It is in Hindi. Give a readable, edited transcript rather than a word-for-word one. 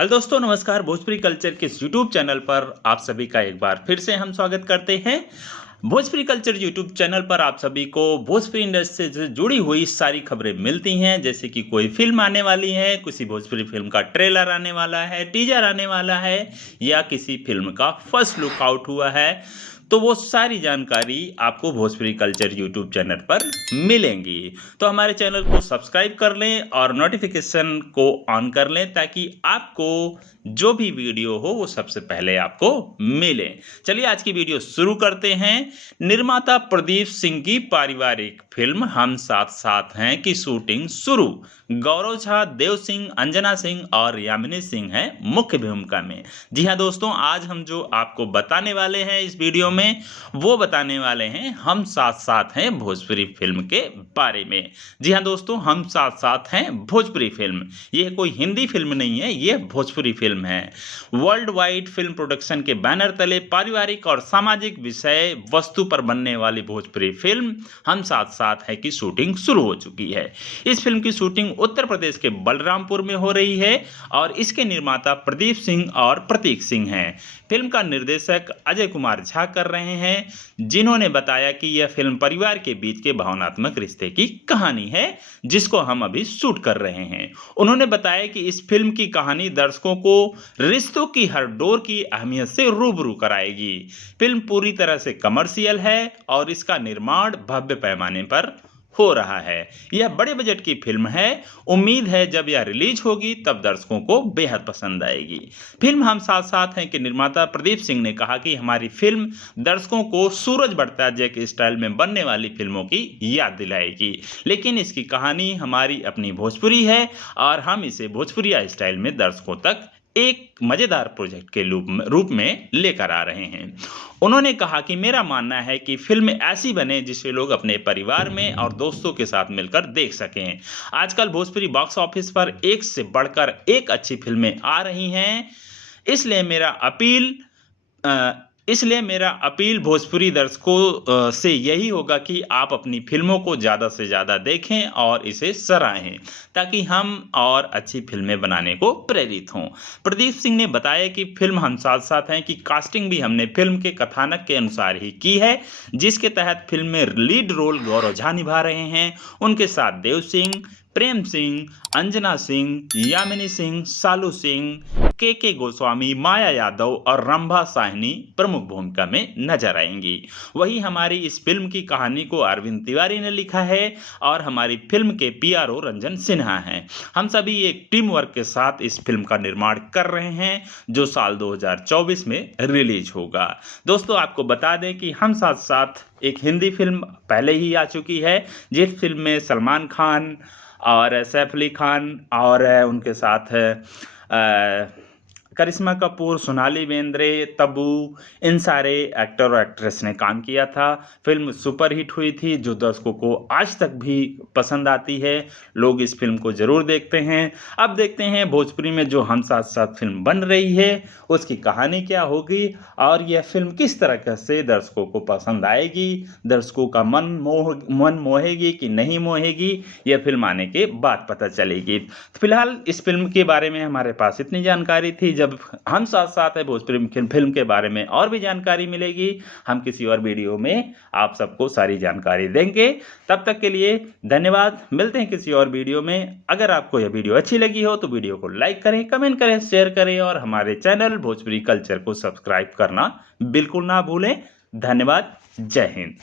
हेलो दोस्तों, नमस्कार। भोजपुरी कल्चर के इस यूट्यूब चैनल पर आप सभी का एक बार फिर से हम स्वागत करते हैं। भोजपुरी कल्चर यूट्यूब चैनल पर आप सभी को भोजपुरी इंडस्ट्री से जुड़ी हुई सारी खबरें मिलती हैं, जैसे कि कोई फिल्म आने वाली है, किसी भोजपुरी फिल्म का ट्रेलर आने वाला है, टीजर आने वाला है या किसी फिल्म का फर्स्ट लुक आउट हुआ है। तो वो सारी जानकारी आपको भोजपुरी कल्चर यूट्यूब चैनल पर मिलेंगी। तो हमारे चैनल को सब्सक्राइब कर लें और नोटिफिकेशन को ऑन कर लें ताकि आपको जो भी वीडियो हो वो सबसे पहले आपको मिले। चलिए आज की वीडियो शुरू करते हैं। निर्माता प्रदीप सिंह की पारिवारिक फिल्म हम साथ साथ हैं की शूटिंग शुरू। गौरव झा, देव सिंह, अंजना सिंह और यामिनी सिंह हैं मुख्य भूमिका में। जी हाँ दोस्तों, आज हम जो आपको बताने वाले हैं इस वीडियो में वो बताने वाले हैं हम साथ साथ हैं भोजपुरी फिल्म के बारे में। जी हाँ दोस्तों, हम साथ साथ हैं भोजपुरी फिल्म। यह कोई हिंदी फिल्म नहीं है, यह भोजपुरी फिल्म है। वर्ल्ड वाइड फिल्म प्रोडक्शन के बैनर तले पारिवारिक और सामाजिक विषय वस्तु पर बनने वाली भोजपुरी फिल्म हम साथ साथ है की शूटिंग शुरू हो चुकी है। इस फिल्म की शूटिंग उत्तर प्रदेश के बलरामपुर में हो रही है और इसके निर्माता प्रदीप सिंह और प्रतीक सिंह हैं। फिल्म का निर्देशक अजय कुमार झा कर रहे हैं, जिन्होंने बताया कि यह फिल्म परिवार के बीच के भावनात्मक रिश्ते की कहानी है जिसको हम अभी शूट कर रहे हैं। उन्होंने बताया कि इस फिल्म की कहानी दर्शकों को रिश्तों की हर डोर की अहमियत से रूबरू कराएगी। फिल्म पूरी तरह से कमर्शियल है और इसका निर्माण भव्य पैमाने पर हो रहा है। यह बड़े बजट की फिल्म है। उम्मीद है जब यह रिलीज होगी तब दर्शकों को बेहद पसंद आएगी। फिल्म हम साथ साथ हैं के निर्माता प्रदीप सिंह ने कहा कि हमारी फिल्म दर्शकों को सूरज बढ़ता जय के स्टाइल में बनने वाली फिल्मों की याद दिलाएगी, लेकिन इसकी कहानी हमारी अपनी भोजपुरी है और हम इसे भोजपुरिया स्टाइल में दर्शकों तक एक मजेदार प्रोजेक्ट के रूप में लेकर आ रहे हैं। उन्होंने कहा कि मेरा मानना है कि फिल्म ऐसी बने जिसे लोग अपने परिवार में और दोस्तों के साथ मिलकर देख सकें। आजकल भोजपुरी बॉक्स ऑफिस पर एक से बढ़कर एक अच्छी फिल्में आ रही हैं, इसलिए मेरा अपील भोजपुरी दर्शकों से यही होगा कि आप अपनी फिल्मों को ज़्यादा से ज़्यादा देखें और इसे सराहें ताकि हम और अच्छी फिल्में बनाने को प्रेरित हों। प्रदीप सिंह ने बताया कि फिल्म हम साथ साथ हैं कि कास्टिंग भी हमने फिल्म के कथानक के अनुसार ही की है, जिसके तहत फिल्म में लीड रोल गौरव झा निभा रहे हैं। उनके साथ देव सिंह, प्रेम सिंह, अंजना सिंह, यामिनी सिंह, सालू सिंह, के गोस्वामी, माया यादव और रंभा साहनी प्रमुख भूमिका में नजर आएंगी। वही हमारी इस फिल्म की कहानी को अरविंद तिवारी ने लिखा है और हमारी फिल्म के पीआरओ रंजन सिन्हा हैं। हम सभी एक टीम वर्क के साथ इस फिल्म का निर्माण कर रहे हैं जो साल 2024 में रिलीज होगा। दोस्तों, आपको बता दें कि हम साथ साथ एक हिंदी फिल्म पहले ही आ चुकी है, जिस फिल्म में सलमान खान और सैफ अली खान और उनके साथ करिश्मा कपूर, सोनाली बेंद्रे, तब्बू, इन सारे एक्टर और एक्ट्रेस ने काम किया था। फिल्म सुपरहिट हुई थी जो दर्शकों को आज तक भी पसंद आती है। लोग इस फिल्म को ज़रूर देखते हैं। अब देखते हैं भोजपुरी में जो हम साथ साथ फिल्म बन रही है उसकी कहानी क्या होगी और यह फिल्म किस तरह से दर्शकों को पसंद आएगी, दर्शकों का मन मोहेगी कि नहीं मोहेगी, यह फिल्म आने के बाद पता चलेगी। फिलहाल इस फिल्म के बारे में हमारे पास इतनी जानकारी थी। जब हम साथ साथ है भोजपुरी फिल्म के बारे में और भी जानकारी मिलेगी, हम किसी और वीडियो में आप सबको सारी जानकारी देंगे। तब तक के लिए धन्यवाद। मिलते हैं किसी और वीडियो में। अगर आपको यह वीडियो अच्छी लगी हो तो वीडियो को लाइक करें, कमेंट करें, शेयर करें और हमारे चैनल भोजपुरी कल्चर को सब्सक्राइब करना बिल्कुल ना भूलें। धन्यवाद। जय हिंद।